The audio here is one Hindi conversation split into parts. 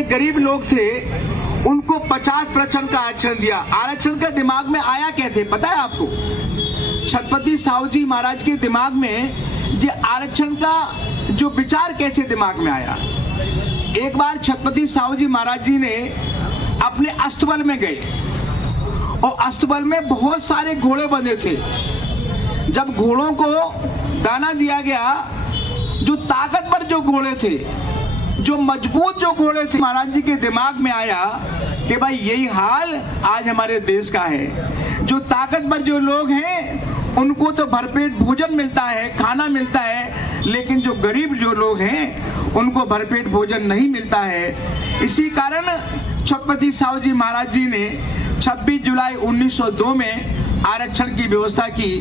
हमारे गरीब लोग थे उनको 50% का आरक्षण दिया। आरक्षण के दिमाग में आया कैसे पता है आपको? छत्रपति साहू जी महाराज के दिमाग में ये आरक्षण का जो विचार कैसे दिमाग में आया। एक बार छत्रपति साहू जी महाराज जी ने अपने अस्तबल में गए और अस्तबल में बहुत सारे घोड़े बंधे थे। जब घोड़ों को दाना दिया गया, जो ताकतवर जो घोड़े थे, जो मजबूत जो घोड़े थे, महाराज जी के दिमाग में आया कि भाई यही हाल आज हमारे देश का है। जो ताकतवर जो लोग हैं उनको तो भरपेट भोजन मिलता है, खाना मिलता है, लेकिन जो गरीब जो लोग हैं उनको भरपेट भोजन नहीं मिलता है। इसी कारण छत्रपति साहू जी महाराज जी ने 26 जुलाई 1902 में आरक्षण की व्यवस्था की।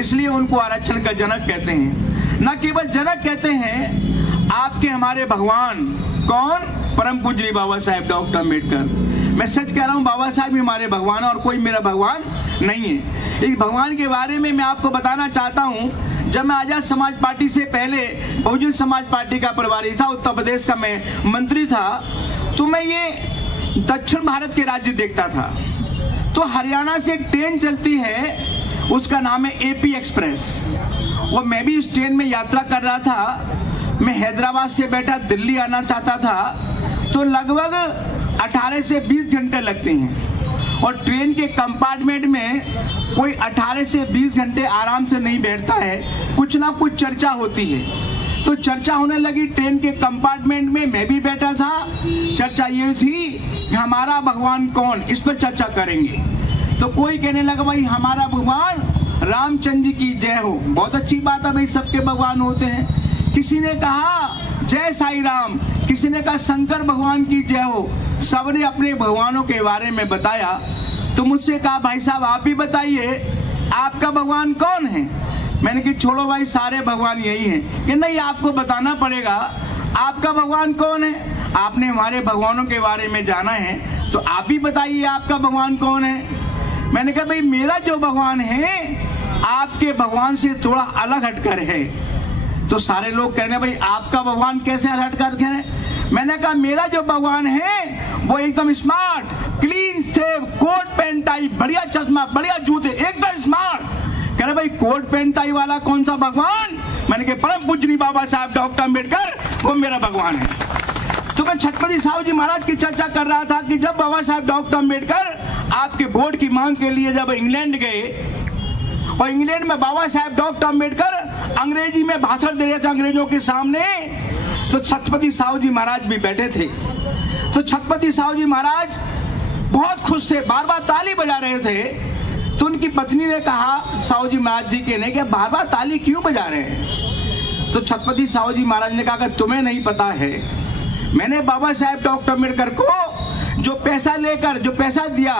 इसलिए उनको आरक्षण का जनक कहते हैं। न केवल जनक कहते हैं, आपके हमारे भगवान कौन? परम पूज्य बाबा साहेब डॉक्टर अम्बेडकर। मैं सच कह रहा हूँ, बाबा साहेब ही हमारे भगवान और कोई मेरा भगवान नहीं है। इस भगवान के बारे में मैं आपको बताना चाहता हूँ। जब मैं आजाद समाज पार्टी से पहले बहुजन समाज पार्टी का प्रभारी था, उत्तर प्रदेश का मैं मंत्री था, तो मैं ये दक्षिण भारत के राज्य देखता था। तो हरियाणा से एक ट्रेन चलती है, उसका नाम है एपी एक्सप्रेस, और मैं भी इस ट्रेन में यात्रा कर रहा था। मैं हैदराबाद से बैठा दिल्ली आना चाहता था, तो लगभग 18 से 20 घंटे लगते हैं। और ट्रेन के कंपार्टमेंट में कोई 18 से 20 घंटे आराम से नहीं बैठता है, कुछ ना कुछ चर्चा होती है। तो चर्चा होने लगी ट्रेन के कंपार्टमेंट में, मैं भी बैठा था। चर्चा ये थी कि हमारा भगवान कौन, इस पर चर्चा करेंगे। तो कोई कहने लगा भाई हमारा भगवान रामचंद्र जी की जय हो। बहुत अच्छी बात है भाई, सबके भगवान होते हैं। किसी ने कहा जय साईं राम, किसी ने कहा शंकर भगवान की जय हो। सबने अपने भगवानों के बारे में बताया। तो मुझसे कहा भाई साहब आप भी बताइए आपका भगवान कौन है। मैंने कहा छोड़ो भाई, सारे भगवान यही हैं। कि नहीं, आपको बताना पड़ेगा आपका भगवान कौन है। आपने हमारे भगवानों के बारे में जाना है, तो आप भी बताइए आपका भगवान कौन है। मैंने कहा भाई मेरा जो भगवान है आपके भगवान से थोड़ा अलग हटकर है। तो सारे लोग कह रहे भाई आपका भगवान कैसे अलग हटकर है। मैंने कहा मेरा जो भगवान है वो एकदम smart, clean shave, coat pant tie, बढ़िया चश्मा, बढ़िया जूते, एकदम स्मार्ट। कह रहे भाई कोट पैंट टाई वाला कौन सा भगवान? मैंने कहा परम पूज्य बाबा साहब डॉक्टर अम्बेडकर, वो मेरा भगवान है। तो मैं छत्रपति साहू जी महाराज की चर्चा कर रहा था कि जब बाबा साहब डॉक्टर अम्बेडकर आपके वोट की मांग के लिए जब इंग्लैंड गए, और इंग्लैंड में बाबा साहब डॉक्टर अम्बेडकर अंग्रेजी में भाषण दे रहे थे अंग्रेजों के सामने, तो छत्रपति साहू जी महाराज भी बैठे थे। तो छत्रपति साहू जी महाराज बहुत खुश थे, बार बार ताली बजा रहे थे। तो उनकी पत्नी ने कहा साहू जी महाराज जी के ने कि बार बार ताली क्यों बजा रहे हैं। तो छत्रपति साहू जी महाराज ने कहा कि तुम्हें नहीं पता है, मैंने बाबा साहब डॉक्टर अम्बेडकर को जो पैसा दिया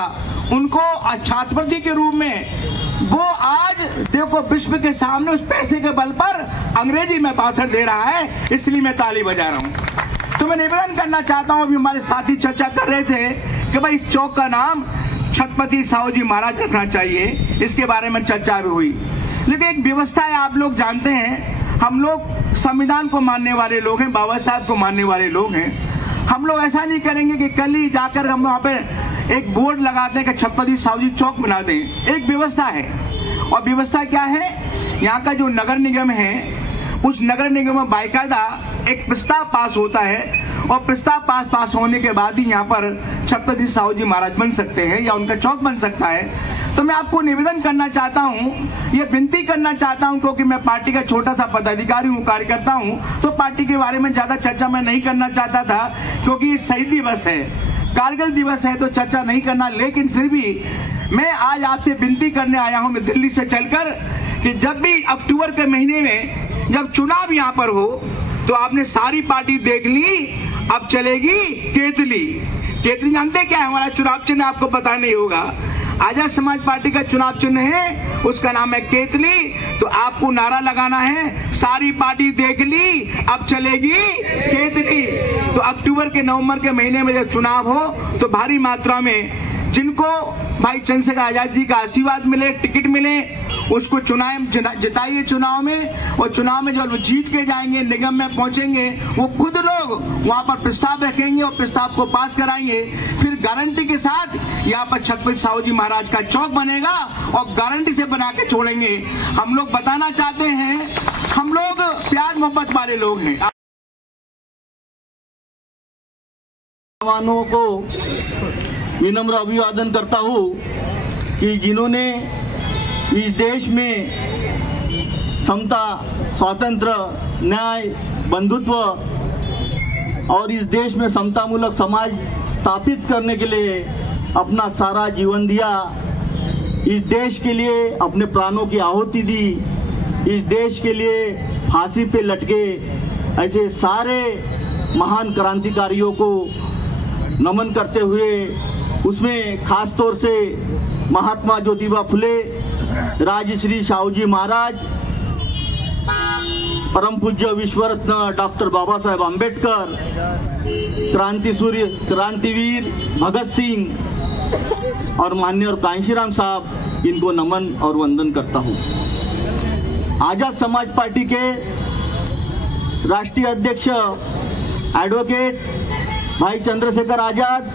उनको छात्रवृत्ति के रूप में, वो आज देखो विश्व के सामने उस पैसे के बल पर अंग्रेजी में भाषण दे रहा है, इसलिए मैं ताली बजा रहा हूँ। तो मैं निवेदन करना चाहता हूँ, अभी हमारे साथी चर्चा कर रहे थे कि भाई चौक का नाम छत्रपति साहू जी महाराज रखना चाहिए, इसके बारे में चर्चा भी हुई। लेकिन एक व्यवस्था है, आप लोग जानते हैं, हम लोग संविधान को मानने वाले लोग हैं, बाबा साहब को मानने वाले लोग हैं। हम लोग ऐसा नहीं करेंगे कि कल ही जाकर हम वहाँ पे एक बोर्ड लगा दें कि छत्रपति साहू जी चौक बना दें। एक व्यवस्था है, और व्यवस्था क्या है, यहाँ का जो नगर निगम है उस नगर निगम में बाकायदा एक प्रस्ताव पास होता है, और प्रस्ताव पास होने के बाद ही यहाँ पर छत्रपति साहू जी महाराज बन सकते हैं या उनका चौक बन सकता है। तो मैं आपको निवेदन करना चाहता हूँ, ये विनती करना चाहता हूँ, क्योंकि मैं पार्टी का छोटा सा पदाधिकारी हूँ, कार्यकर्ता हूँ, तो पार्टी के बारे में ज्यादा चर्चा मैं नहीं करना चाहता था, क्योंकि ये शहीद दिवस है, कारगिल दिवस है, तो चर्चा नहीं करना। लेकिन फिर भी मैं आज आपसे विनती करने आया हूँ, मैं दिल्ली से चलकर, कि जब भी अक्टूबर के महीने में जब चुनाव यहाँ पर हो, तो आपने सारी पार्टी देख ली, अब चलेगी केतली। केतली जानते क्या है? हमारा चुनाव चिन्ह आपको पता नहीं होगा। आजाद समाज पार्टी का चुनाव चिन्ह है, उसका नाम है केतली। तो आपको नारा लगाना है, सारी पार्टी देख ली, अब चलेगी केतली। तो अक्टूबर के नवंबर के महीने में जब चुनाव हो, तो भारी मात्रा में जिनको भाई चंद्रशेखर आजाद जी का आशीर्वाद मिले, टिकट मिले, उसको जिताइए चुनाव में, और चुनाव में जब वो जीत के जाएंगे, निगम में पहुंचेंगे, वो खुद लोग वहां पर प्रस्ताव रखेंगे और प्रस्ताव को पास कराएंगे। फिर गारंटी के साथ यहाँ पर छत्रपति साहू जी महाराज का चौक बनेगा और गारंटी से बना के छोड़ेंगे। हम लोग बताना चाहते हैं, हम लोग प्यार मोहब्बत वाले लोग हैं। जवानों को विनम्र अभिवादन करता हूँ कि जिन्होंने इस देश में समता, स्वातंत्र, न्याय, बंधुत्व और इस देश में समतामूलक समाज स्थापित करने के लिए अपना सारा जीवन दिया, इस देश के लिए अपने प्राणों की आहुति दी, इस देश के लिए फांसी पे लटके ऐसे सारे महान क्रांतिकारियों को नमन करते हुए, उसमें खास तौर से महात्मा ज्योतिबा फुले, राजश्री साहू जी महाराज, परम पूज्य विश्वरत्न डॉक्टर बाबा साहेब आम्बेडकर, क्रांति सूर्य, क्रांतिवीर भगत सिंह और माननीय कांशीराम साहब, इनको नमन और वंदन करता हूं। आजाद समाज पार्टी के राष्ट्रीय अध्यक्ष एडवोकेट भाई चंद्रशेखर आजाद,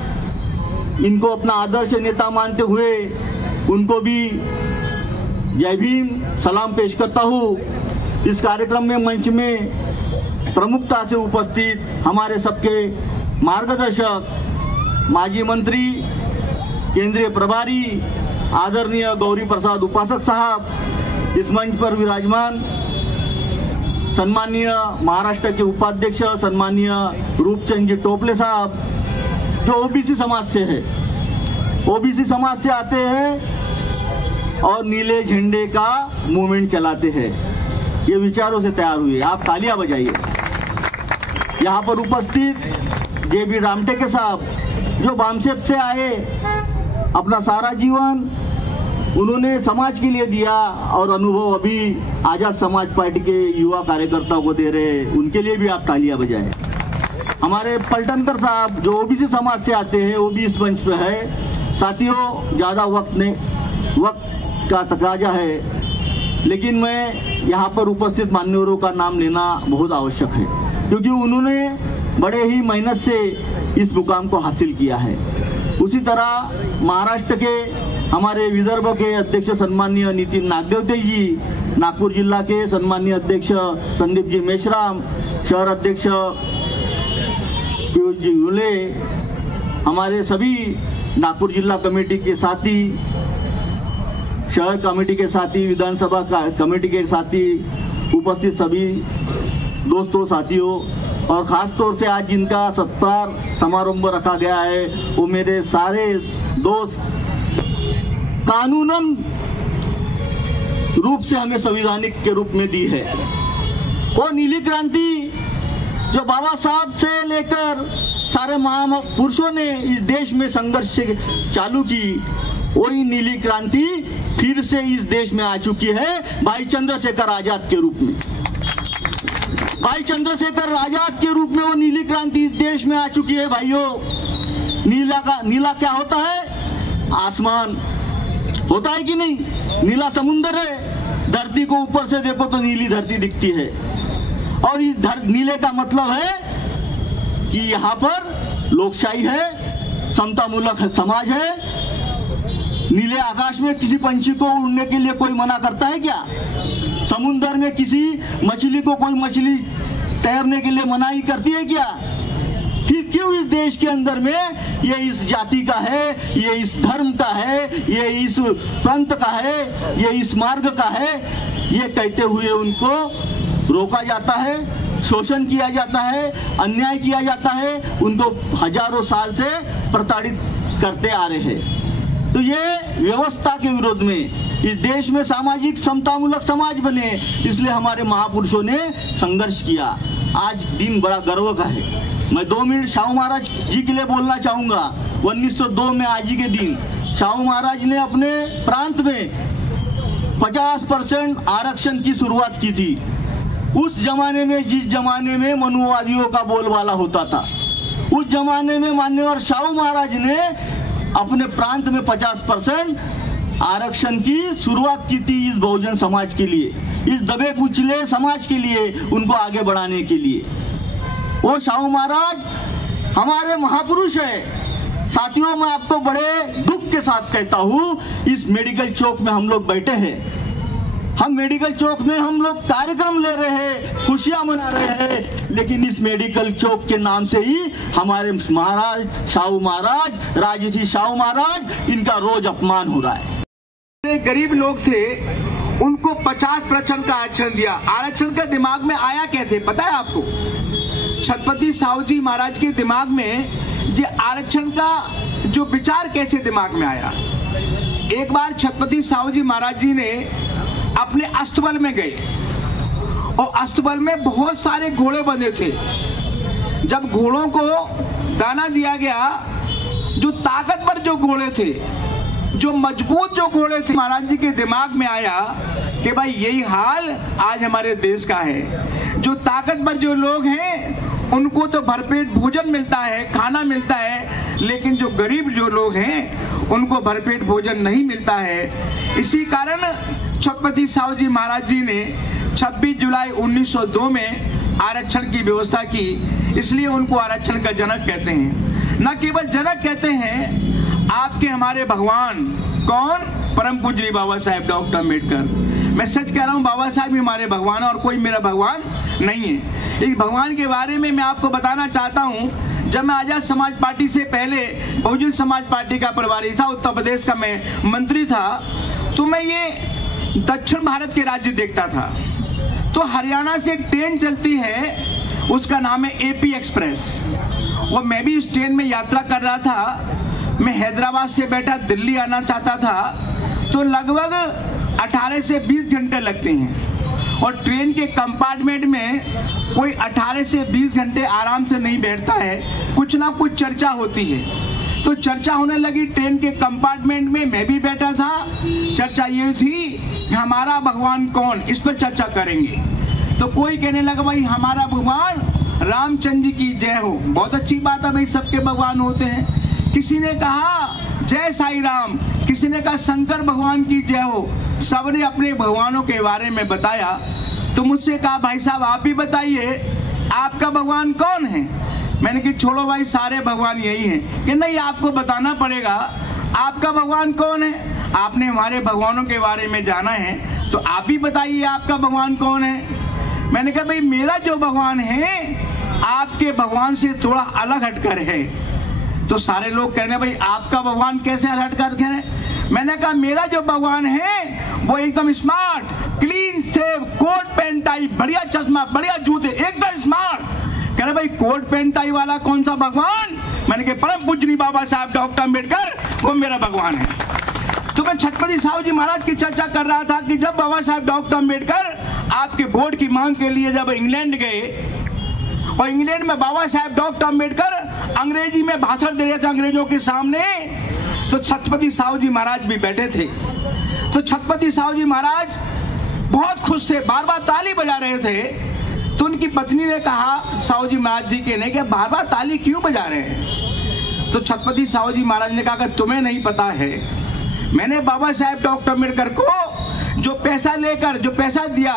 इनको अपना आदर्श नेता मानते हुए उनको भी जय भीम सलाम पेश करता हूँ। इस कार्यक्रम में मंच में प्रमुखता से उपस्थित हमारे सबके मार्गदर्शक, माजी मंत्री, केंद्रीय प्रभारी आदरणीय गौरी प्रसाद उपासक साहब, इस मंच पर विराजमान सन्माननीय महाराष्ट्र के उपाध्यक्ष सन्माननीय रूपचंद जी टोपले साहब, जो ओबीसी समाज से है, ओबीसी समाज से आते हैं और नीले झंडे का मूवमेंट चलाते हैं, ये विचारों से तैयार हुए। आप तालियां बजाइए। यहाँ पर उपस्थित जेबी रामटेके साहब, जो बामसेप से आए, अपना सारा जीवन उन्होंने समाज के लिए दिया और अनुभव अभी आजाद समाज पार्टी के युवा कार्यकर्ताओं को दे रहे, उनके लिए भी आप तालियां बजाएं। हमारे पलटनकर साहब, जो ओबीसी समाज से आते हैं, वो भी इस मंच पे है। साथियों, ज्यादा वक्त का तकाजा है, लेकिन मैं यहाँ पर उपस्थित मान्यवरों का नाम लेना बहुत आवश्यक है, क्योंकि उन्होंने बड़े ही मेहनत से इस मुकाम को हासिल किया है। उसी तरह महाराष्ट्र के हमारे विदर्भ के अध्यक्ष सन्माननीय नितिन नागदेवते जी, नागपुर जिला के सन्माननीय अध्यक्ष संदीप जी मेश्राम, शहर अध्यक्ष पीयूष जी यूले, हमारे सभी नागपुर जिला कमेटी के साथी, शहर कमेटी के साथी, विधानसभा कमेटी के साथी, उपस्थित सभी दोस्तों, साथियों, और खास तौर से आज जिनका सत्कार समारोह रखा गया है, वो मेरे सारे दोस्त, कानूनन रूप से हमें संवैधानिक के रूप में दी है। वो नीली क्रांति जो बाबा साहब से लेकर सारे महापुरुषों ने इस देश में संघर्ष से चालू की, वही नीली क्रांति फिर से इस देश में आ चुकी है भाई चंद्रशेखर आजाद के रूप में। भाई चंद्रशेखर आजाद के रूप में वो नीली क्रांति इस देश में आ चुकी है। भाइयों, नीला क्या होता है? आसमान होता है कि नहीं? नीला समुंदर है, धरती को ऊपर से देखो तो नीली धरती दिखती है, और इस नीले का मतलब है कि यहाँ पर लोकशाही है, समतामूलक समाज है। नीले आकाश में किसी पंछी को उड़ने के लिए कोई मना करता है क्या? समुद्र में किसी मछली को कोई मछली तैरने के लिए मनाही करती है क्या? फिर क्यों इस देश के अंदर में ये इस जाति का है, ये इस धर्म का है, ये इस पंथ का है, ये इस मार्ग का है, ये कहते हुए उनको रोका जाता है, शोषण किया जाता है, अन्याय किया जाता है, उनको हजारों साल से प्रताड़ित करते आ रहे हैं। तो ये व्यवस्था के विरोध में इस देश में सामाजिक समतामूलक समाज बने, इसलिए हमारे महापुरुषों ने संघर्ष किया। आज दिन बड़ा गर्व का है। मैं 2 मिनट साहू महाराज जी के लिए बोलना चाहूंगा। 1902 में आज ही के दिन साहू महाराज ने अपने प्रांत में 50% आरक्षण की शुरुआत की थी। उस जमाने में, जिस जमाने में मनुवादियों का बोलबाला होता था, उस जमाने में मान्यवर साहू महाराज ने अपने प्रांत में 50% आरक्षण की शुरुआत की थी इस बहुजन समाज के लिए, इस दबे कुचले समाज के लिए, उनको आगे बढ़ाने के लिए। वो शाहू महाराज हमारे महापुरुष है। साथियों, मैं आपको बड़े दुख के साथ कहता हूँ, इस मेडिकल चौक में हम लोग बैठे हैं, हम मेडिकल चौक में हम लोग कार्यक्रम ले रहे हैं, खुशियां मना रहे हैं, लेकिन इस मेडिकल चौक के नाम से ही हमारे महाराज शाहू महाराज, राजर्षि शाहू महाराज, इनका रोज अपमान हो रहा है। गरीब लोग थे, उनको 50% का आरक्षण दिया। आरक्षण का दिमाग में आया कैसे पता है आपको? छत्रपति साहू जी महाराज के दिमाग में ये आरक्षण का जो विचार कैसे दिमाग में आया। एक बार छत्रपति साहू जी महाराज जी ने अपने अस्तबल में गए और अस्तबल में बहुत सारे घोड़े बंधे थे। जब घोड़ों को दाना दिया गया, जो ताकतवर जो घोड़े थे, जो मजबूत जो घोड़े थे, महाराज जी के दिमाग में आया कि भाई यही हाल आज हमारे देश का है। जो ताकतवर जो लोग हैं उनको तो भरपेट भोजन मिलता है, खाना मिलता है, लेकिन जो गरीब जो लोग हैं उनको भरपेट भोजन नहीं मिलता है। इसी कारण छत्रपति साहू जी महाराज जी ने 26 जुलाई 1902 में आरक्षण की व्यवस्था की। इसलिए उनको आरक्षण का जनक कहते हैं। न केवल जनक कहते हैं, आपके हमारे भगवान कौन? परम पूज्य बाबा साहेब डॉक्टर अम्बेडकर। मैं सच कह रहा हूँ, बाबा साहेब ही हमारे भगवान और कोई मेरा भगवान नहीं है। इस भगवान के बारे में मैं आपको बताना चाहता हूँ। जब मैं आजाद समाज पार्टी से पहले बहुजन समाज पार्टी का प्रभारी था, उत्तर प्रदेश का मैं मंत्री था, तो मैं ये दक्षिण भारत के राज्य देखता था। तो हरियाणा से एक ट्रेन चलती है, उसका नाम है एपी एक्सप्रेस, और मैं भी इस ट्रेन में यात्रा कर रहा था। मैं हैदराबाद से बैठा दिल्ली आना चाहता था, तो लगभग 18 से 20 घंटे लगते हैं, और ट्रेन के कंपार्टमेंट में कोई 18 से 20 घंटे आराम से नहीं बैठता है, कुछ ना कुछ चर्चा होती है। तो चर्चा होने लगी ट्रेन के कंपार्टमेंट में, मैं भी बैठा था। चर्चा ये थी कि हमारा भगवान कौन, इस पर चर्चा करेंगे। तो कोई कहने लगा भाई हमारा भगवान रामचंद्र जी की जय हो। बहुत अच्छी बात है भाई, सबके भगवान होते हैं। किसी ने कहा जय साई राम, किसी ने कहा शंकर भगवान की जय हो। सबने अपने भगवानों के बारे में बताया। तो मुझसे कहा भाई साहब आप ही बताइए आपका भगवान कौन है। मैंने कहा छोड़ो भाई, सारे भगवान यही हैं। कि नहीं, आपको बताना पड़ेगा आपका भगवान कौन है। आपने हमारे भगवानों के बारे में जाना है, तो आप ही बताइए आपका भगवान कौन है। मैंने कहा भाई मेरा जो भगवान है आपके भगवान से थोड़ा अलग हटकर है। तो सारे लोग कहने भाई आपका भगवान कैसे अलग हटकर है। मैंने कहा मेरा जो भगवान है वो एकदम smart, clean shave, coat pant tie, बढ़िया चश्मा, बढ़िया जूते, एकदम स्मार्ट। कह रहे भाई कोट पैंट टाई वाला कौन सा भगवान? मैंने कहा परम पूज्य बाबा साहब डॉक्टर अम्बेडकर, वो मेरा भगवान है। तो मैं छत्रपति साहू जी महाराज की चर्चा कर रहा था कि जब बाबा साहब डॉक्टर अम्बेडकर आपके वोट की मांग के लिए जब इंग्लैंड गए, और इंग्लैंड में बाबा साहब डॉक्टर अम्बेडकर अंग्रेजी में भाषण दे रहे थे अंग्रेजों के सामने, तो छत्रपति साहू जी महाराज भी बैठे थे। तो छत्रपति साहू जी महाराज बहुत खुश थे, बार बार ताली बजा रहे थे। तो उनकी पत्नी ने कहा साहू जी महाराज जी के ने कि बार बार ताली क्यों बजा रहे हैं। तो छत्रपति साहू जी महाराज ने कहा कि तुम्हें नहीं पता है, मैंने बाबा साहब डॉक्टर अम्बेडकर को जो पैसा लेकर, जो पैसा दिया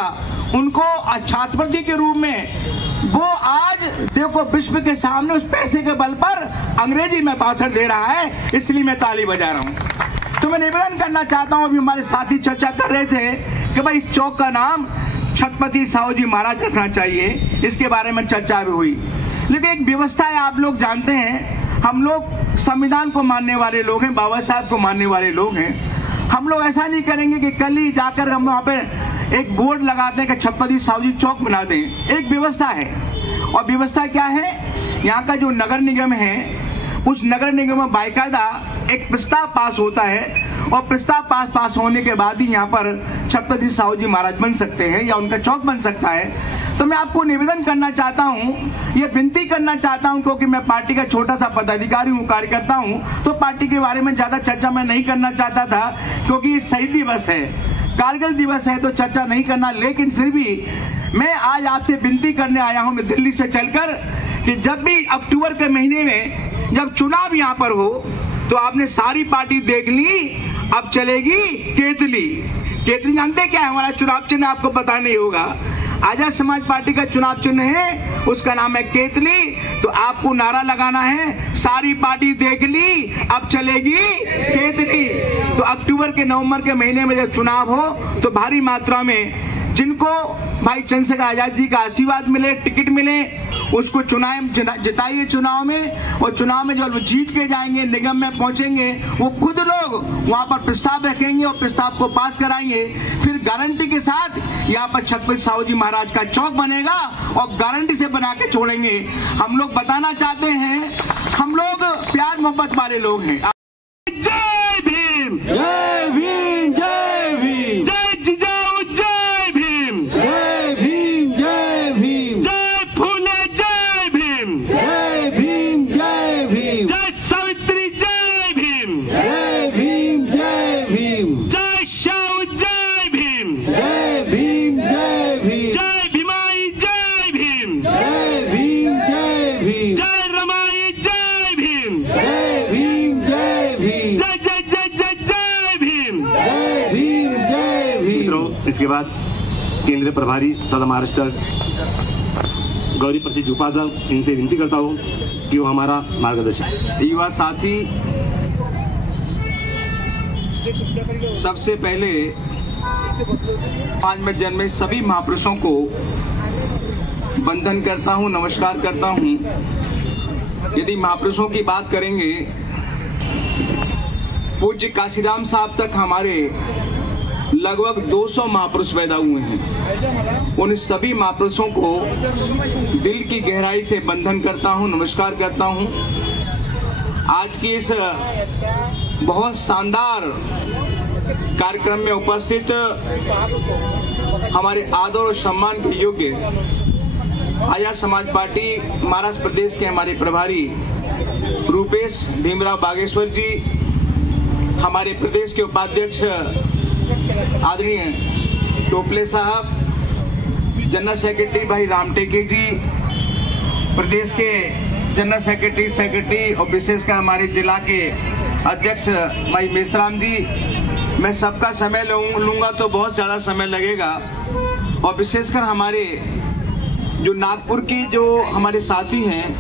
उनको छात्रवृत्ति के रूप में, वो आज देखो विश्व के सामने उस पैसे के बल पर अंग्रेजी में भाषण दे रहा है, इसलिए मैं ताली बजा रहा हूँ। तो मैं निवेदन करना चाहता हूँ, अभी हमारे साथी चर्चा कर रहे थे कि भाई इस चौक का नाम छत्रपति साहू जी महाराज रखना चाहिए, इसके बारे में चर्चा भी हुई। लेकिन एक व्यवस्था है, आप लोग जानते हैं, हम लोग संविधान को मानने वाले लोग हैं, बाबा साहब को मानने वाले लोग हैं। हम लोग ऐसा नहीं करेंगे कि कल ही जाकर हम वहाँ पे एक बोर्ड लगाते हैं कि छत्रपति साहू जी चौक बना दें। एक व्यवस्था है, और व्यवस्था क्या है, यहाँ का जो नगर निगम है उस नगर निगम में बाकायदा एक प्रस्ताव पास होता है, और प्रस्ताव पास होने के बाद ही यहाँ पर छत्रपति साहू जी महाराज बन सकते हैं या उनका चौक बन सकता है। तो मैं आपको निवेदन करना चाहता हूँ, ये विनती करना चाहता हूँ, क्योंकि मैं पार्टी का छोटा सा पदाधिकारी हूँ, कार्यकर्ता हूँ, तो पार्टी के बारे में ज्यादा चर्चा मैं नहीं करना चाहता था, क्योंकि ये शहीद दिवस है, कारगिल दिवस है, तो चर्चा नहीं करना। लेकिन फिर भी मैं आज आपसे विनती करने आया हूँ, मैं दिल्ली से चलकर, कि जब भी अक्टूबर के महीने में जब चुनाव यहाँ पर हो, तो आपने सारी पार्टी देख ली, अब चलेगी केतली। केतली जानते क्या है? हमारा चुनाव चिन्ह आपको पता नहीं होगा। आजाद समाज पार्टी का चुनाव चिन्ह है, उसका नाम है केतली। तो आपको नारा लगाना है, सारी पार्टी देख ली, अब चलेगी केतली। तो अक्टूबर के नवंबर के महीने में जब चुनाव हो तो भारी मात्रा में जिनको भाई चंद्रशेखर आजाद जी का आशीर्वाद मिले, टिकट मिले, उसको जिताइए चुनाव में। और चुनाव में जब जीत के जाएंगे, निगम में पहुंचेंगे, वो खुद लोग वहां पर प्रस्ताव रखेंगे और प्रस्ताव को पास कराएंगे। फिर गारंटी के साथ यहाँ पर छत्रपति साहू जी महाराज का चौक बनेगा और गारंटी से बना के छोड़ेंगे। हम लोग बताना चाहते हैं, हम लोग प्यार मोहब्बत वाले लोग हैं। जय भीम, जय भीम, जय भीम, जय जिजाऊ, जय भीम, जय भीम, जय भीम, जय फूले, जय भीम, जय भीम, जय भीम, जय सावित्री, जय भीम, जय भीम, जय भीम, जय शाहू, जय भीम, जय भीम, जय भीम, जय भीमाई, जय भीम, जय भीम, जय भीम, जय रमाई, जय भीम, जय भीम, जय भीम, जय जय जय जय जय भीम, जय भीम, जय भीम। मित्रों, इसके बाद केंद्रीय प्रभारी तथा महाराष्ट्र गौरी प्रसाद उपासक, इनसे विनती करता हूँ कि वो हमारा मार्गदर्शन। युवा साथी, सबसे पहले समाज में जन्मे सभी महापुरुषों को वंदन करता हूँ, नमस्कार करता हूँ। यदि महापुरुषों की बात करेंगे, पूज्य काशीराम साहब तक हमारे लगभग 200 महापुरुष पैदा हुए हैं। उन सभी महापुरुषों को दिल की गहराई से वंदन करता हूँ, नमस्कार करता हूँ। आज की इस बहुत शानदार कार्यक्रम में उपस्थित हमारे आदर और सम्मान के योग्य आजाद समाज पार्टी महाराष्ट्र प्रदेश के हमारे प्रभारी रूपेश भीमराव बागेश्वर जी, हमारे प्रदेश के उपाध्यक्ष आदरणीय टोपले साहब, जनरल सेक्रेटरी भाई रामटेके जी, प्रदेश के जनरल सेक्रेटरी और विशेषकर हमारे जिला के अध्यक्ष भाई मेसराम जी। मैं सबका समय लूंगा तो बहुत ज्यादा समय लगेगा। और विशेषकर हमारे जो नागपुर की जो हमारे साथी हैं,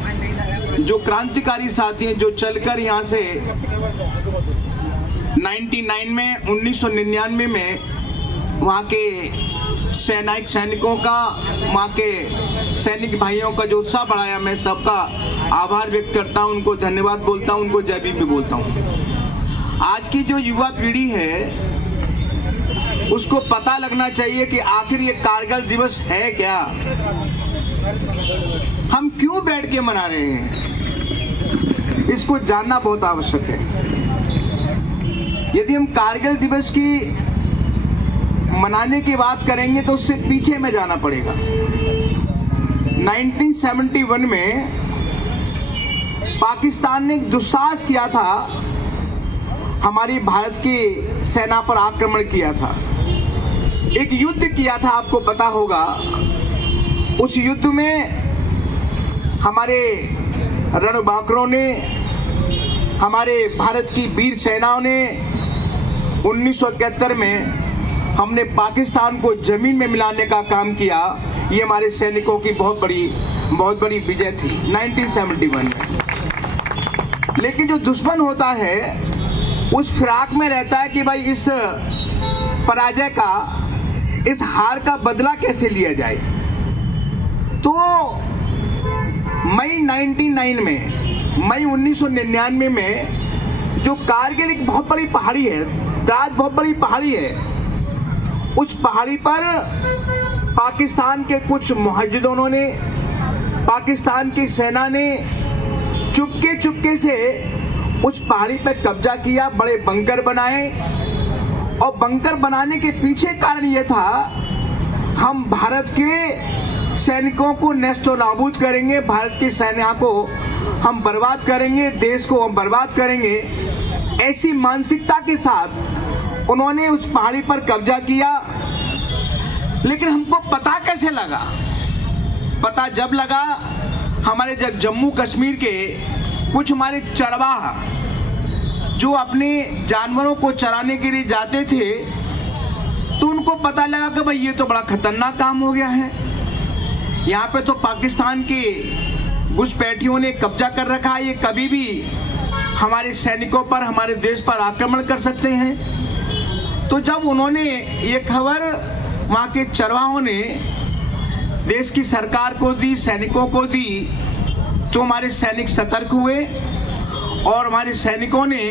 जो क्रांतिकारी साथी हैं, जो चलकर यहाँ से 1999 में वहाँ के सैनिकों का, वहाँ के सैनिक भाइयों का जो उत्साह बढ़ाया, मैं सबका आभार व्यक्त करता हूँ, उनको धन्यवाद बोलता हूँ, उनको जय भीम भी बोलता हूँ। आज की जो युवा पीढ़ी है उसको पता लगना चाहिए कि आखिर ये कारगिल दिवस है क्या, हम क्यों बैठ के मना रहे हैं, इसको जानना बहुत आवश्यक है। यदि हम कारगिल दिवस की मनाने की बात करेंगे तो उससे पीछे में जाना पड़ेगा। 1971 में पाकिस्तान ने एक दुस्साहस किया था, हमारी भारत की सेना पर आक्रमण किया था, एक युद्ध किया था, आपको पता होगा। उस युद्ध में हमारे रणबांकुरों ने, हमारे भारत की वीर सेनाओं ने 1971 में हमने पाकिस्तान को जमीन में मिलाने का काम किया। ये हमारे सैनिकों की बहुत बड़ी विजय थी 1971 में। लेकिन जो दुश्मन होता है उस फिराक में रहता है कि भाई इस पराजय का, इस हार का बदला कैसे लिया जाए। तो मई 1999 में जो कारगिल एक बहुत बड़ी पहाड़ी है, द्रास बहुत बड़ी पहाड़ी है, उस पहाड़ी पर पाकिस्तान के कुछ मुजाहिदों ने, पाकिस्तान की सेना ने चुपके से उस पहाड़ी पर कब्जा किया, बड़े बंकर बनाए। और बंकर बनाने के पीछे कारण यह था, हम भारत के सैनिकों को नेस्तो नाबूद करेंगे, भारत की सेना को हम बर्बाद करेंगे, देश को हम बर्बाद करेंगे। ऐसी मानसिकता के साथ उन्होंने उस पहाड़ी पर कब्जा किया। लेकिन हमको पता कैसे लगा? पता जब लगा, हमारे जब जम्मू कश्मीर के कुछ हमारे चरवाहा जो अपने जानवरों को चराने के लिए जाते थे तो उनको पता लगा कि भाई ये तो बड़ा खतरनाक काम हो गया है, यहाँ पे तो पाकिस्तान के घुसपैठियों ने कब्जा कर रखा है, ये कभी भी हमारे सैनिकों पर, हमारे देश पर आक्रमण कर सकते हैं। तो जब उन्होंने ये खबर वहाँ के चरवाहों ने देश की सरकार को दी, सैनिकों को दी, तो हमारे सैनिक सतर्क हुए और हमारे सैनिकों ने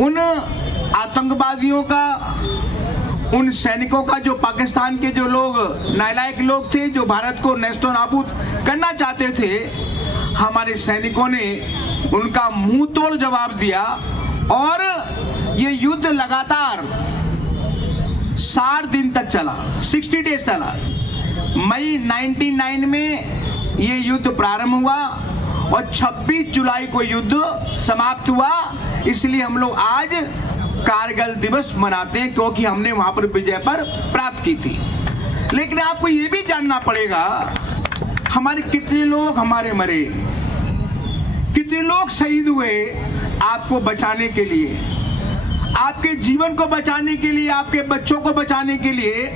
उन आतंकवादियों का, उन सैनिकों का, जो पाकिस्तान के जो लोग नालायक लोग थे, जो भारत को नेस्तो नाबूद करना चाहते थे, हमारे सैनिकों ने उनका मुंह तोड़ जवाब दिया और ये युद्ध लगातार 60 दिन तक चला, 60 डेज चला। मई 99 में ये युद्ध प्रारंभ हुआ और 26 जुलाई को युद्ध समाप्त हुआ। इसलिए हम लोग आज कारगिल दिवस मनाते हैं, क्योंकि हमने वहां पर विजय पर प्राप्त की थी। लेकिन आपको ये भी जानना पड़ेगा हमारे कितने लोग हमारे मरे, कितने लोग शहीद हुए आपको बचाने के लिए, आपके जीवन को बचाने के लिए, आपके बच्चों को बचाने के लिए।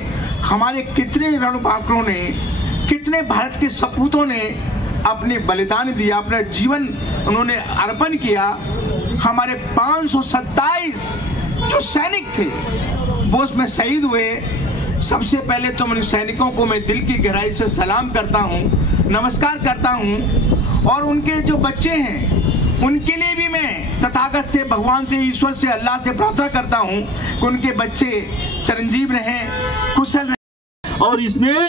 हमारे कितने रणबांकुरों ने, कितने भारत के सपूतों ने अपने बलिदान दिया, अपना जीवन उन्होंने अर्पण किया। हमारे 527 जो सैनिक थे वो उसमें शहीद हुए। सबसे पहले तो मैं सैनिकों को मैं दिल की गहराई से सलाम करता हूं, नमस्कार करता हूं। और उनके जो बच्चे हैं उनके लिए भी मैं तथागत से, भगवान से, ईश्वर से, अल्लाह से प्रार्थना करता हूं कि उनके बच्चे चिरंजीव रहें, कुशल रहें। और इसमें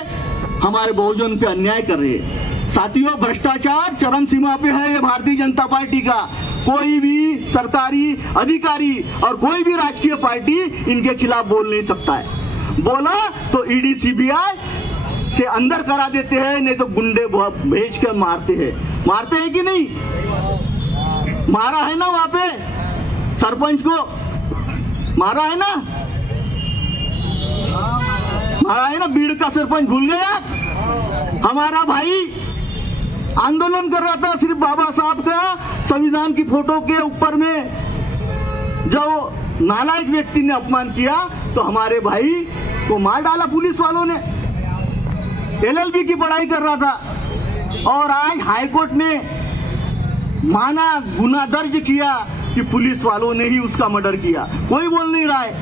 हमारे बहुजन पे अन्याय कर रहे हैं। साथियों, भ्रष्टाचार चरम सीमा पे है ये भारतीय जनता पार्टी का। कोई भी सरकारी अधिकारी और कोई भी राजकीय पार्टी इनके खिलाफ बोल नहीं सकता है। बोला तो ईडी सीबीआई से अंदर करा देते हैं, नहीं तो गुंडे भेज कर मारते हैं। मारते हैं कि नहीं? मारा है ना, वहां पे सरपंच को मारा है ना, मारा है ना। बीड़ का सरपंच भूल गया? हमारा भाई आंदोलन कर रहा था सिर्फ बाबा साहब का संविधान की फोटो के ऊपर में, जो नालायक व्यक्ति ने अपमान किया तो हमारे भाई को मार डाला पुलिस वालों ने। एलएलबी की पढ़ाई कर रहा था और आज हाईकोर्ट ने माना, गुना दर्ज किया कि पुलिस वालों ने ही उसका मर्डर किया। कोई बोल नहीं रहा है,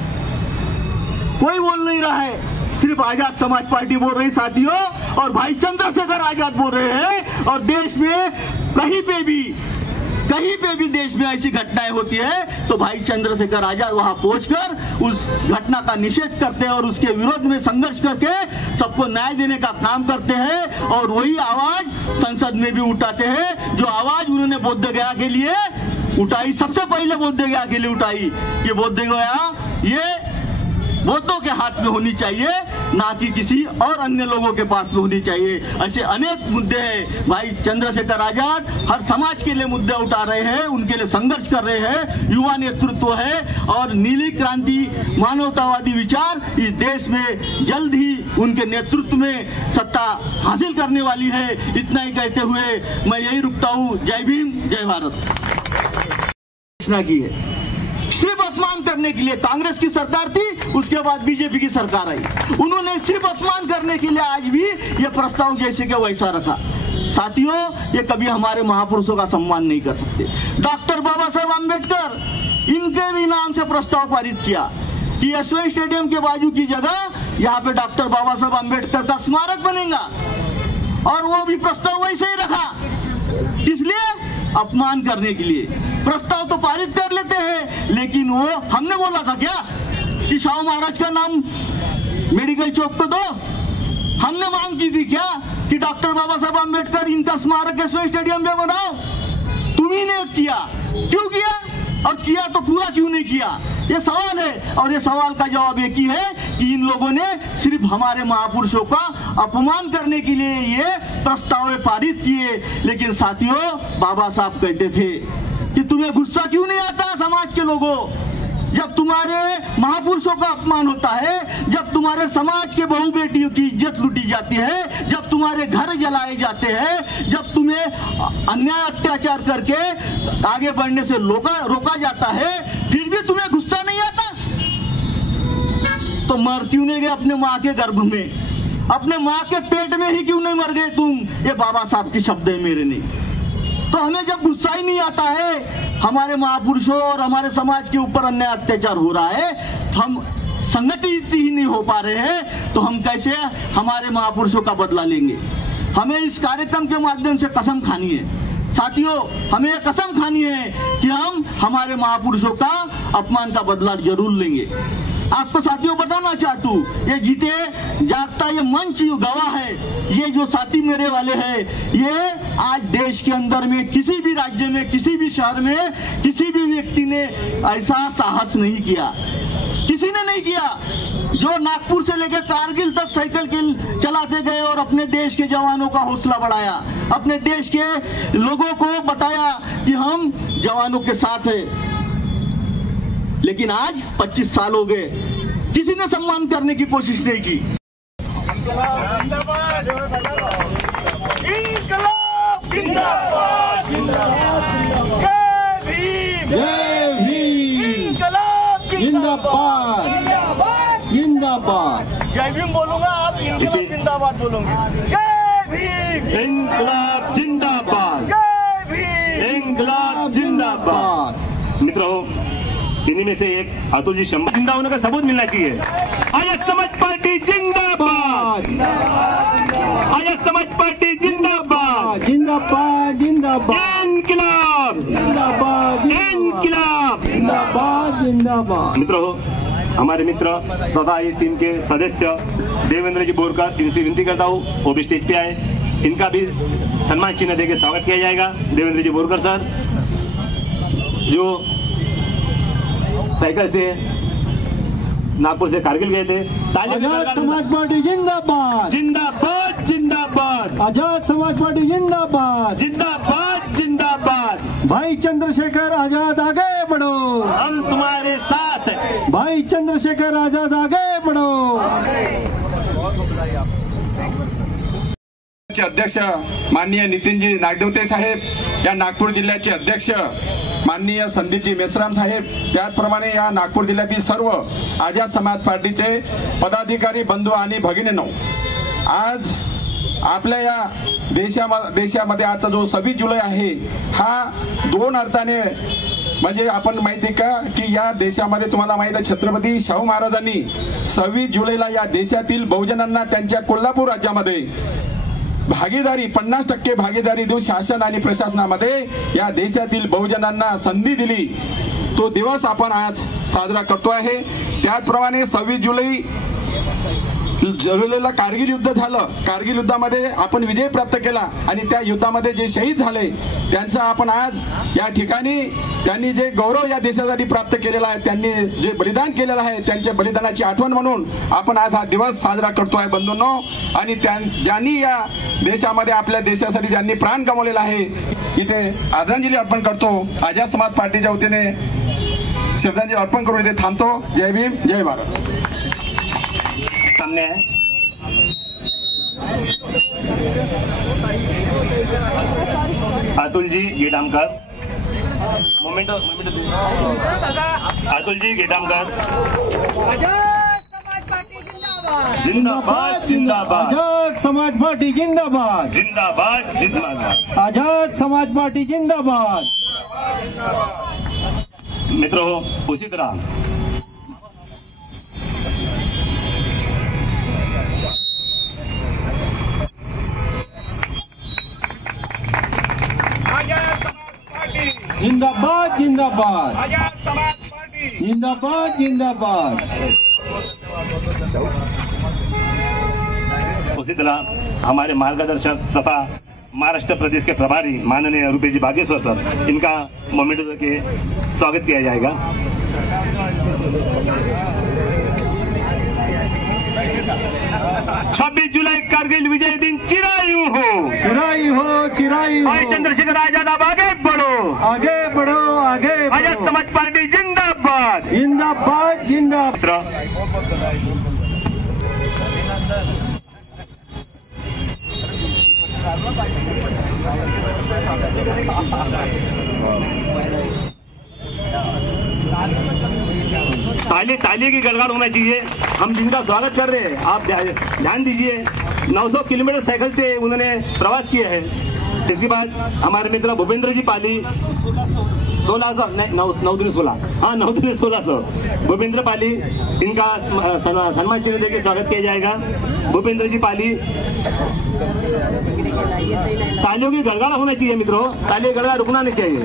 कोई बोल नहीं रहा है, सिर्फ आजाद समाज पार्टी बोल रही साथियों, और भाई चंद्रशेखर आजाद बोल रहे हैं। और देश में कहीं पे भी देश में ऐसी घटनाएं होती है तो भाई चंद्रशेखर आजाद वहां पहुंचकर उस घटना का निषेध करते हैं और उसके विरोध में संघर्ष करके सबको न्याय देने का काम करते हैं। और वही आवाज संसद में भी उठाते हैं, जो आवाज उन्होंने बोध गया के लिए उठाई, सबसे पहले बोध गया के लिए उठाई। ये बोध गया ये वोटों के हाथ में होनी चाहिए, ना कि किसी और अन्य लोगों के पास में होनी चाहिए। ऐसे अनेक मुद्दे हैं। भाई चंद्रशेखर आजाद हर समाज के लिए मुद्दे उठा रहे हैं, उनके लिए संघर्ष कर रहे हैं। युवा नेतृत्व है और नीली क्रांति, मानवतावादी विचार इस देश में जल्द ही उनके नेतृत्व में सत्ता हासिल करने वाली है। इतना ही कहते हुए मैं यही रुकता हूँ। जय भीम, जय भारत। घोषणा की है सिर्फ अपमान करने के लिए। कांग्रेस की सरकार थी, उसके बाद बीजेपी की सरकार आई, उन्होंने सिर्फ अपमान करने के लिए आज भी ये प्रस्ताव जैसे कि वैसा रखा। साथियों, ये कभी हमारे महापुरुषों का सम्मान नहीं कर सकते। डॉक्टर बाबा साहेब आम्बेडकर, इनके भी नाम से प्रस्ताव पारित किया कि यशवंत स्टेडियम के बाजू की जगह यहाँ पे डॉक्टर बाबा साहेब आम्बेडकर का स्मारक बनेगा, और वो भी प्रस्ताव वैसे ही रखा। इसलिए अपमान करने के लिए प्रस्ताव तो पारित कर लेते हैं, लेकिन वो हमने बोला था क्या कि शाहू महाराज का नाम मेडिकल चौक तो दो? हमने मांग की थी क्या कि डॉक्टर बाबा साहब आम्बेडकर इनका स्मारक यशवंत स्टेडियम में बनाओ? तुम्ही ने किया, क्यों किया? और किया तो पूरा क्यों नहीं किया? ये सवाल है, और ये सवाल का जवाब एक ही है कि इन लोगों ने सिर्फ हमारे महापुरुषों का अपमान करने के लिए ये प्रस्ताव पारित किए। लेकिन साथियों, बाबा साहब कहते थे कि तुम्हें गुस्सा क्यों नहीं आता समाज के लोगों? जब तुम्हारे महापुरुषों का अपमान होता है, जब तुम्हारे समाज के बहू बेटियों की इज्जत लूटी जाती है, जब तुम्हारे घर जलाए जाते हैं, जब तुम्हें अन्याय अत्याचार करके आगे बढ़ने से रोका जाता है, फिर भी तुम्हें गुस्सा नहीं आता? तो मर क्यों नहीं गए अपने माँ के गर्भ में? अपने माँ के पेट में ही क्यों नहीं मर गए तुम? ये बाबा साहब के शब्द है, मेरे नहीं। तो हमें जब गुस्सा ही नहीं आता है, हमारे महापुरुषों और हमारे समाज के ऊपर अन्याय अत्याचार हो रहा है, तो हम संगठित ही नहीं हो पा रहे हैं, तो हम कैसे हमारे महापुरुषों का बदला लेंगे? हमें इस कार्यक्रम के माध्यम से कसम खानी है साथियों, हमें यह कसम खानी है कि हम हमारे महापुरुषों का अपमान का बदला जरूर लेंगे। आपको साथियों बताना चाहता हूँ, ये जीते जागता ये मंच गवाह है। ये जो साथी मेरे वाले हैं, ये आज देश के अंदर में किसी भी राज्य में, किसी भी शहर में, किसी भी व्यक्ति ने ऐसा साहस नहीं किया, किसी ने नहीं किया। जो नागपुर से लेकर कारगिल तक साइकिल चलाते गए और अपने देश के जवानों का हौसला बढ़ाया, अपने देश के लोगों को बताया कि हम जवानों के साथ हैं। लेकिन आज 25 साल हो गए, किसी ने सम्मान करने की कोशिश नहीं की। इंकलाब जिंदाबाद, इंकलाब जिंदाबाद, जय भीम, जय भीम, इंकलाब जिंदाबाद, जिंदाबाद। जय भीम बोलूंगा, आप इंकलाब जिंदाबाद बोलोगे। जय भीम, इंकलाब जिंदाबाद, जय भीम, इंकलाब जिंदाबाद। मित्रों, इन्हीं में से एक अतुल जी जिंदा होने का सबूत मिलना चाहिए। आजाद समाज पार्टी जिंदाबाद, आजाद समाज पार्टी जिंदाबाद, जिंदाबाद, जिंदाबाद, इंकलाब जिंदाबाद, इंकलाब जिंदाबाद, जिंदाबाद। मित्रों, हमारे मित्र तथा इस टीम के सदस्य देवेंद्र जी बोरकर, इनसे विनती करता हूँ वो भी स्टेज पे आए, इनका भी सम्मान चिन्ह देकर स्वागत किया जाएगा। देवेंद्र जी बोरकर सर, जो साइकिल से नागपुर से कारगिल गए थे। आजाद समाज पार्टी जिंदाबाद, जिंदाबाद, जिंदाबाद, आजाद समाज पार्टी जिंदाबाद, जिंदाबाद, जिंदाबाद। भाई चंद्रशेखर आजाद आगे बढ़ो, हम तुम्हारे साथ हैं। भाई चंद्रशेखर आजाद आगे बढ़ो। अध्यक्ष माननीय नितीनजी नागदेवते साहेब, या नागपूर जिल्ह्याचे अध्यक्ष माननीय संदीपजी मेश्राम साहेब, त्याचप्रमाणे या नागपूर जिल्ह्यातील सर्व आजाद समाज पार्टीचे पदाधिकारी बंधू आणि भगिनींनो, आज आपल्या या देशामध्ये आजचा जो 26 जुलै आहे, हा दोन अर्थाने म्हणजे आपण माहिती आहे का की या देशामध्ये तुम्हाला माहिती आहे छत्रपती शाहू महाराजांनी 26 जुलैला या देशातील बहुजनांना त्यांच्या कोल्हापूर राज्यामध्ये भागीदारी 50% भागीदारी देऊन शासन आणि प्रशासनामध्ये या देशातील बहुजनांना संधी दिली, तो दिवस आपण आज साजरा करतो आहे। त्याचप्रमाणे 26 जुलैला कारगिल युद्ध झालं, कारगिल युद्धामध्ये आपण विजय प्राप्त केला आणि त्या युद्धामध्ये जे शहीद झाले त्यांचा आपण आज या ठिकाणी त्यांनी जे गौरव या देशासाठी प्राप्त केलेला आहे, त्यांनी जे बलिदान केलेलं आहे, त्यांच्या बलिदानाची आठवण म्हणून आपण आज हा दिवस साजरा करतो आहे बंधूंनो। आणि ज्यांनी या देशामध्ये आपल्या देशासाठी ज्यांनी प्राण गमावलेला आहे, इथे आदरांजली अर्पण करतो। आजाद समाज पार्टीच्या वतीने श्रद्धांजली अर्पण करून इथे थांबतो। जय भीम, जय भारत। सामने है अतुल जी गेडामकर, मोमेंट अतुल जी गेडामकर, जिंदाबाद, जिंदाबाद, आजाद समाज पार्टी जिंदाबाद, जिंदाबाद, जिंदाबाद, आजाद समाज पार्टी जिंदाबाद। मित्रों, उसी तरह जिंदाबाद, जिंदाबाद, आजाद समाज पार्टी, जिंदाबाद, जिंदाबाद। उसी तरह हमारे मार्गदर्शक तथा महाराष्ट्र प्रदेश के प्रभारी माननीय रूपेश जी बागेश्वर सर, इनका मोमेंट के स्वागत किया जाएगा। 26 जुलाई कारगिल विजय दिन चिरायु हो, चिरायु हो, चिरायु हो। भाई चंद्रशेखर आजाद, अब आगे बढ़ो, आगे बढ़ो, आगे बढ़ो। आजाद समाज पार्टी जिंदाबाद, जिंदाबाद जिंदाबाद। ताली की गड़गड़ होना चाहिए। हम जिनका स्वागत कर रहे हैं, आप ध्यान दीजिए। 900 किलोमीटर साइकिल से उन्होंने प्रवास किया है। इसके बाद हमारे मित्र भूपेंद्र जी पाली 1600 नहीं 9 दिन 16 हाँ 9 दिन 1600 भूपेंद्र पाली, इनका सम्मान चिन्ह देकर स्वागत किया जाएगा। भूपेंद्र जी पाली, तालियों की गड़गड़ा होना चाहिए मित्रों, ताली गड़गड़ा रुकना नहीं चाहिए।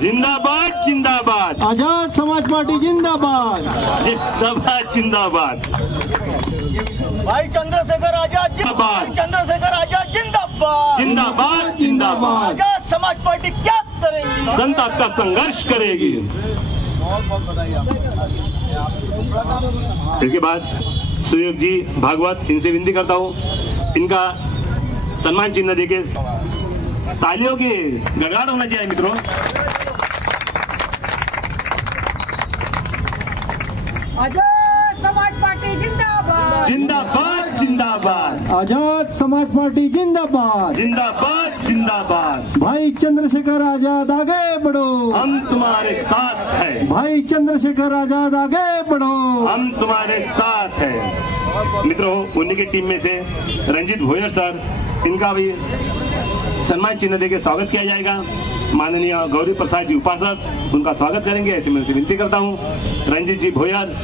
जिंदाबाद जिंदाबाद। आजाद समाज पार्टी जिंदाबाद। जिंदाबाद जिंदाबाद। भाई चंद्रशेखर आजाद जिंदाबाद। चंद्रशेखर आजाद जिंदाबाद। जिंदाबाद जिंदाबाद। आजाद समाज पार्टी क्या करेगी? जनता का संघर्ष करेगी। इसके बाद सुयोग जी भागवत, इनसे विनती करता हूँ, इनका सम्मान चिन्ह देके तालियों की गड़गड़ाहट होना चाहिए मित्रों। आजाद समाज पार्टी जिंदाबाद। जिंदाबाद जिंदाबाद। आजाद समाज पार्टी जिंदाबाद। जिंदाबाद जिंदाबाद। भाई चंद्रशेखर आजाद आगे बढ़ो, हम तुम्हारे साथ हैं। भाई चंद्रशेखर आजाद आगे बढ़ो, हम तुम्हारे साथ हैं। मित्रों, उन्हीं की टीम में से रंजीत भोयर सर, इनका भी सम्मान चिन्ह देकर स्वागत किया जाएगा। माननीय गौरी प्रसाद जी उपासक, उनका स्वागत करेंगे, ऐसे मैं विनती करता हूं। रंजीत जी भोयर।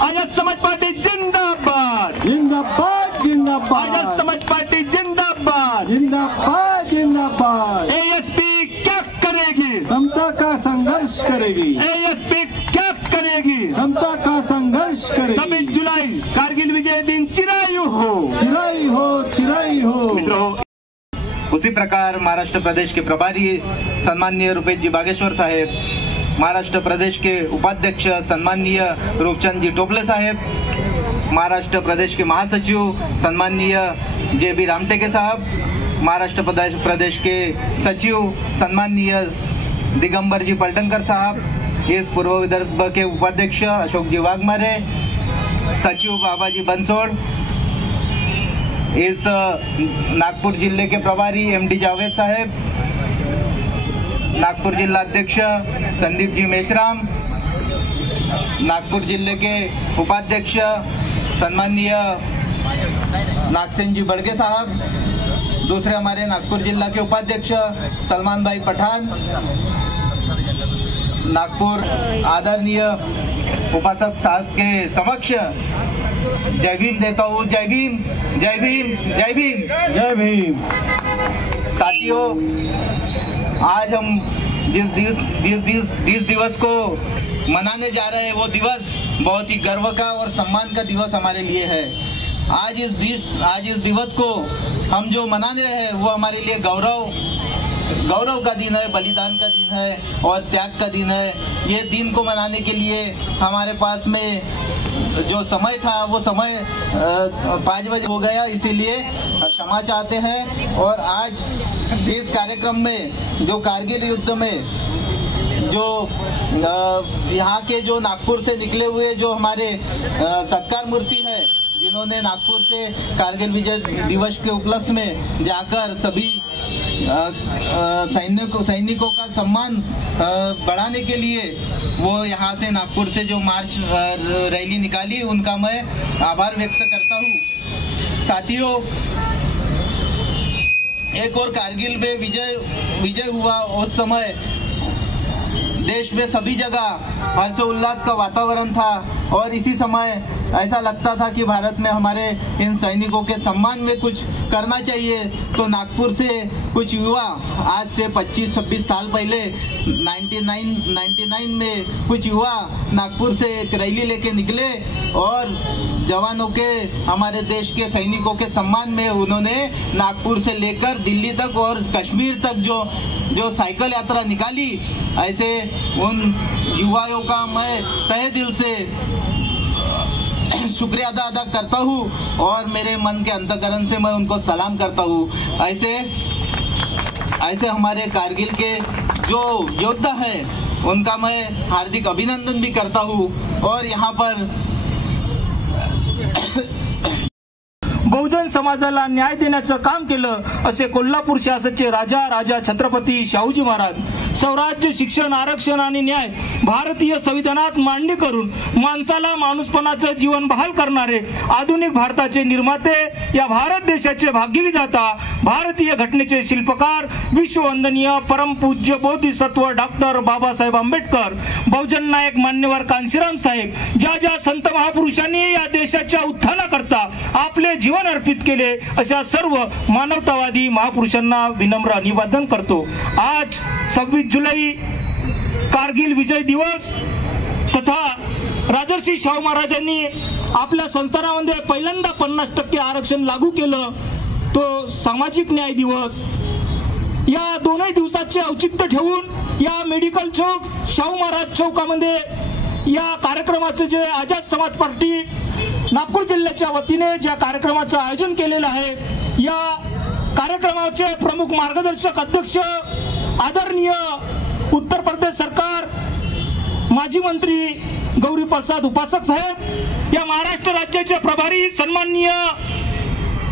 आजाद समाज पार्टी जिंदाबाद। जिंदाबाद जिंदाबाद। आजाद समाज पार्टी जिंदाबाद। जिंदाबाद जिंदाबाद। एएसपी क्या करेगी? समता का संघर्ष करेगी। एएसपी क्या करेगी? समता का संघर्ष करेगी। 26 जुलाई कारगिल विजय दिन चिरायु हो। चिराई हो, चिराई हो। मित्रों, उसी प्रकार महाराष्ट्र प्रदेश के प्रभारी सम्माननीय रुपेश जी बागेश्वर साहेब, महाराष्ट्र प्रदेश के उपाध्यक्ष सम्माननीय रूपचंद जी टोपले साहेब, महाराष्ट्र प्रदेश के महासचिव सम्माननीय JB रामटेके साहब, महाराष्ट्र प्रदेश के सचिव सम्माननीय दिगंबर जी पलटनकर साहब, इस पूर्व विदर्भ के उपाध्यक्ष अशोक जी वाघमारे, सचिव बाबाजी बंसोड़, इस नागपुर जिले के प्रभारी MD जावेद साहेब, नागपुर जिला अध्यक्ष संदीप जी मेश्राम, नागपुर जिले के उपाध्यक्ष सम्माननीय नागसेन जी बड़गे साहब, दूसरे हमारे नागपुर जिला के उपाध्यक्ष सलमान भाई पठान, नागपुर आदरणीय उपासक साहब के समक्ष जय भीम देता हूँ। जय भीम, जय भीम, जय भीम, जय भीम। साथियों, आज हम जिस दिवस को मनाने जा रहे हैं, वो दिवस बहुत ही गर्व का और सम्मान का दिवस हमारे लिए है। आज इस दिवस को हम जो मनाने रहे हैं, वो हमारे लिए गौरव का दिन है, बलिदान का दिन है और त्याग का दिन है। ये दिन को मनाने के लिए हमारे पास में जो समय था, वो समय 5 बजे हो गया, इसीलिए क्षमा चाहते हैं। और आज इस कार्यक्रम में जो कारगिल युद्ध में जो यहाँ के जो नागपुर से निकले हुए जो हमारे सत्कार मूर्ति है, जिन्होंने नागपुर से कारगिल विजय दिवस के उपलक्ष्य में जाकर सभी सैनिकों का सम्मान बढ़ाने के लिए वो यहाँ से नागपुर से जो मार्च रैली निकाली, उनका मैं आभार व्यक्त करता हूँ। साथियों, एक और कारगिल में विजय हुआ, उस समय देश में सभी जगह हर्षोल्लास का वातावरण था और इसी समय ऐसा लगता था कि भारत में हमारे इन सैनिकों के सम्मान में कुछ करना चाहिए। तो नागपुर से कुछ युवा आज से 25-26 साल पहले 99 में कुछ युवा नागपुर से एक रैली लेके निकले और जवानों के, हमारे देश के सैनिकों के सम्मान में उन्होंने नागपुर से लेकर दिल्ली तक और कश्मीर तक जो साइकिल यात्रा निकाली। ऐसे उन युवाओं का मैं तहे दिल से शुक्रिया अदा करता हूँ और मेरे मन के अंतःकरण से मैं उनको सलाम करता हूँ। ऐसे हमारे कारगिल के जो योद्धा है उनका मैं हार्दिक अभिनंदन भी करता हूँ। और यहाँ पर बहुजन समाजाला न्याय देण्याचं काम केलं असे कोल्हापूर शहराचे राजा छत्रपती शाहूजी महाराज स्वराज्य, शिक्षण, आरक्षण आणि न्याय भारतीय संविधानात मांडणी करून माणसाला माणूसपणाचं जीवन बहाल करणारे आधुनिक भारताचे निर्माते, या भारत देशाचे भाग्यविधाता, भारतीय घटनेचे शिल्पकार, विश्ववंदनीय परमपूज्य बोधिसत्व डॉक्टर बाबासाहेब आंबेडकर, बहुजन नायक मान्यवर कांशीराम साहेब, ज्या संत महापुरुषांनी या देशाच्या उत्थानाकरता आपले जीवन अर्पित केले अशा सर्व मानवतावादी महापुरुषांना विनम्र अभिवादन करतो। आज 26 जुलै कारगिल विजय दिवस तथा राजर्षी शाहू महाराजांनी आपल्या संस्थानामध्ये पहिल्यांदा 50% आरक्षण लागू केलं, तो सामाजिक न्याय दिवस। या दोनही दिवसाचे औचित्य ठेवून या मेडिकल चौक, शाहू महाराज चौकामध्ये या कार्यक्रमाचे जे आझाद समाज पार्टी नागपूर जिल्ह्याच्या वतीने ज्या कार्यक्रमाचं आयोजन केलेलं आहे, या कार्यक्रमाचे प्रमुख मार्गदर्शक अध्यक्ष आदरणीय उत्तर प्रदेश सरकार माजी मंत्री गौरी प्रसाद उपासक साहेब, या महाराष्ट्र राज्याचे प्रभारी सन्माननीय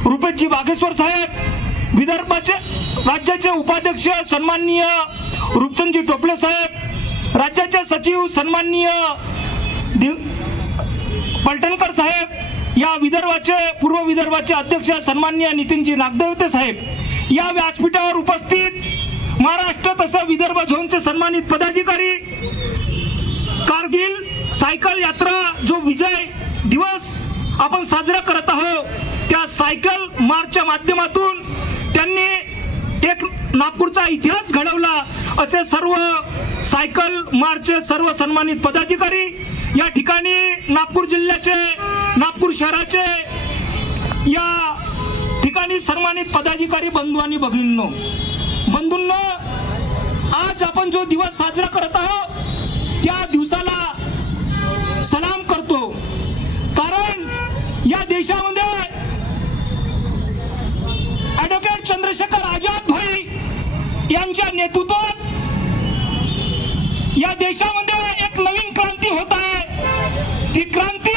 रुपेशजी बागेश्वर साहेब, विदर्भाचे राज्याचे उपाध्यक्ष सन्माननीय रूपचंदजी टोपले साहेब, राज्याचे सचिव सन्माननीय पलटणकर साहेब, या विदर्भाचे पूर्व विदर्भाचे अध्यक्ष सन्माननीय नितीनजी नागदेवते साहेब, या व्यासपीठावर उपस्थित महाराष्ट्र तसं विदर्भ झोनचे सन्मानित पदाधिकारी, कारगिल सायकल यात्रा जो विजय दिवस आपण साजरा करत आहोत, त्या सायकल मार्चच्या माध्यमातून त्यांनी एक नागपूरचा इतिहास घडवला असे सर्व सायकल मार्चचे सर्व सन्मानित पदाधिकारी, या ठिकाणी नागपूर जिल्ह्याचे, नागपूर शहराचे या ठिकाणी सन्मानित पदाधिकारी बंधू आणि बंधूंनो, आज आपण जो दिवस साजरा करत आहोत त्या दिवसाला सलाम करतो, कारण या देशामध्ये ॲडव्होकेट चंद्रशेखर आझाद भाई यांच्या नेतृत्वात या देशामध्ये एक नवीन क्रांती होत आहे। ती क्रांती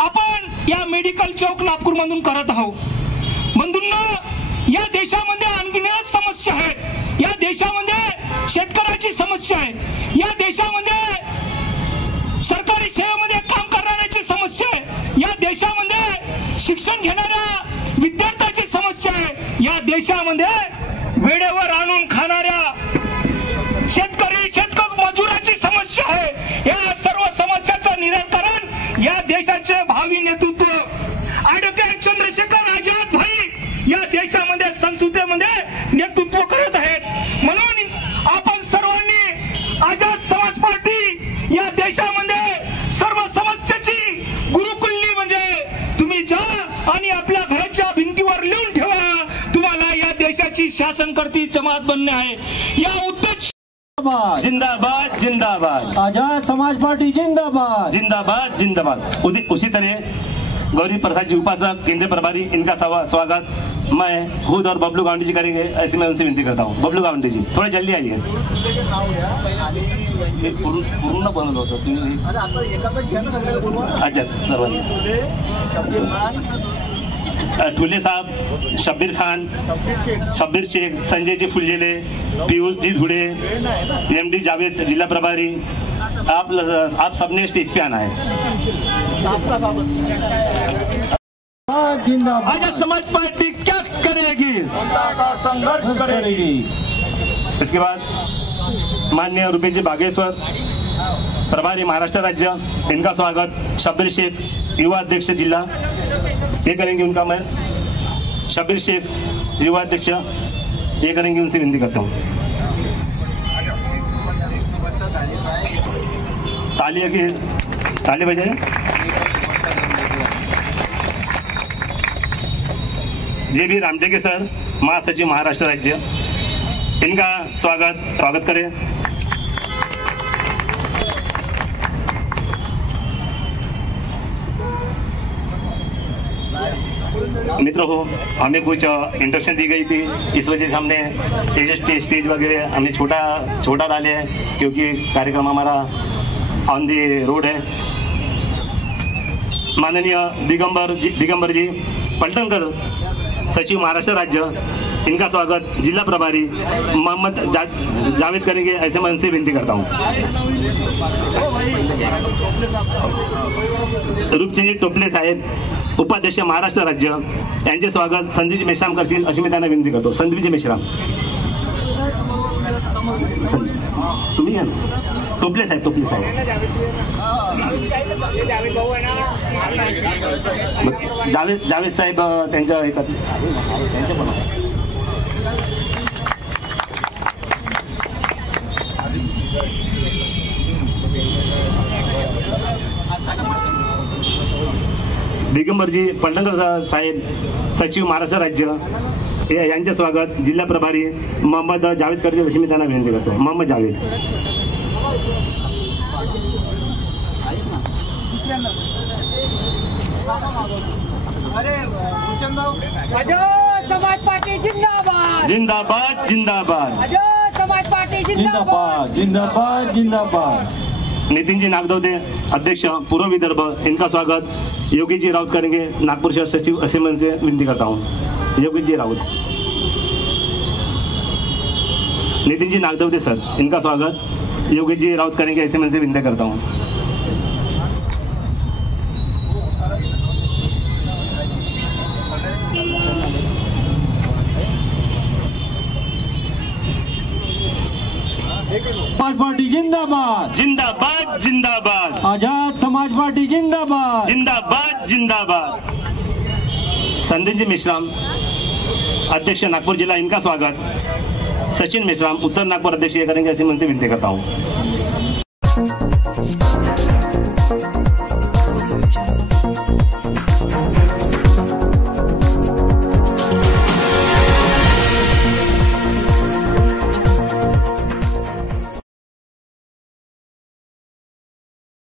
आपण या मेडिकल चौक नागपूर मधून करत आहोत। बंधूंनो, या देशामध्ये अनगिनत समस्या आहेत, या देशामध्ये शेतकऱ्याची समस्या आहे, या देशामध्ये सरकारी सेवेमध्ये काम करणाऱ्याची समस्या आहे, या देशामध्ये शिक्षण घेणाऱ्या विद्यार्थ्याची समस्या आहे, या देशामध्ये वेळेवर आणून खाणाऱ्या शेतकरी मजुराची समस्या आहे। या सर्व समस्याचं निराकरण या देशाचे भावी नेतृत्व ॲडव्होकेट चंद्रशेखर आझाद भाई या देशामध्ये संसदेमध्ये नेतृत्व करत आहेत। म्हणून आपण सर्वांनी आझाद समाज पार्टी या देशामध्ये सर्व समस्याची गुरुकुल्ली म्हणजे तुम्ही जा आणि आपल्या घराच्या भिंतीवर लिहून ठेवा, तुम्हाला या देशाची शासनकर्ती जमात बनणे आहे। या उद्देश जिंदाबाद जिंदाबाद, आजाद समाज पार्टी जिंदाबाद जिंदाबाद जिंदाबाद। उसी तरह गौरी प्रसाद जी उपासक, केंद्रीय प्रभारी, इनका स्वागत मैं खुद और बबलू गावंडी जी करेंगे, ऐसे मैं उनसे विनती करता हूँ। बबलू गावंडी जी थोड़ा जल्दी आइए। पूर्ण बनवलं होतं तुम्ही, अच्छा सर्वांनी ठुले साहब, शब्बीर खान, शब्बीर शेख, संजय जी फुलजेले, पीयूष जी धुड़े, एमडी जावेद जिला प्रभारी, आप सबने स्टेज पे आना है। जिंदाबाद। आजाद समाज पार्टी क्या करेगी? संघर्ष करेगी। इसके बाद माननीय रुपेशजी बागेश्वर, प्रभारी महाराष्ट्र राज्य, इनका स्वागत। शब्बीर शेख, युवा अध्यक्ष जिला, ये करेंगे उनका मैं। शब्बीर शेख युवा अध्यक्ष ये करेंगे, उनसे विनती करता हूँ। ताली बजाए। जे.बी. रामटेके सर, महासचिव महाराष्ट्र राज्य, इनका स्वागत करें। मित्र हो, हमें कुछ इंट्रोडक्शन दी गई थी, इस वजह से हमने स्टेज वगैरह हमने छोटा डाले हैं क्योंकि कार्यक्रम हमारा ऑन दी रोड है। माननीय दिगंबर जी पलटणकर, सचिव महाराष्ट्र राज्य, इनका स्वागत जिला प्रभारी मोहम्मद जावेद करेंगे, ऐसे मन से विनती करता हूँ। रूपचंद टोपले साहेब, उपाध्यक्ष महाराष्ट्र राज्य, यांचे स्वागत संदीपजी मेश्राम करतील अशी मी त्यांना विनंती करतो। संदीपजी मेश्राम, तुम्ही घ्या ना। टोपले साहेब जावेद साहेब त्यांच्या दिगंबरजी पलटणकर साहेब, सचिव महाराष्ट्र राज्य, यांचे स्वागत जिल्हा प्रभारी मोहम्मद जावेद करतील अशी मी त्यांना विनंती करतो। मोहम्मद जावेद। आझाद समाज पार्टी जिंदाबाद जिंदाबाद जिंदाबाद। आझाद समाज पार्टी जिंदाबाद जिंदाबाद जिंदाबाद। नितिन जी नागदवते, अध्यक्ष पूर्व विदर्भ, इनका स्वागत योगी जी राउत करेंगे, नागपुर शहर सचिव, ऐसे मन से विनती करता हूँ। योगी जी राउत, नितिन जी नागदवते सर, इनका स्वागत योगी जी राउत करेंगे, ऐसे मन से विनती करता हूँ। समाज पार्टी जिंदाबाद जिंदाबाद जिंदाबाद। आजाद समाज पार्टी जिंदाबाद जिंदाबाद जिंदाबाद। संदीप जी मेश्राम, अध्यक्ष नागपुर जिला, इनका स्वागत। सचिन मेश्राम, उत्तर नागपुर अध्यक्ष ये करेंगे, ऐसी मन से विनती करता हूँ।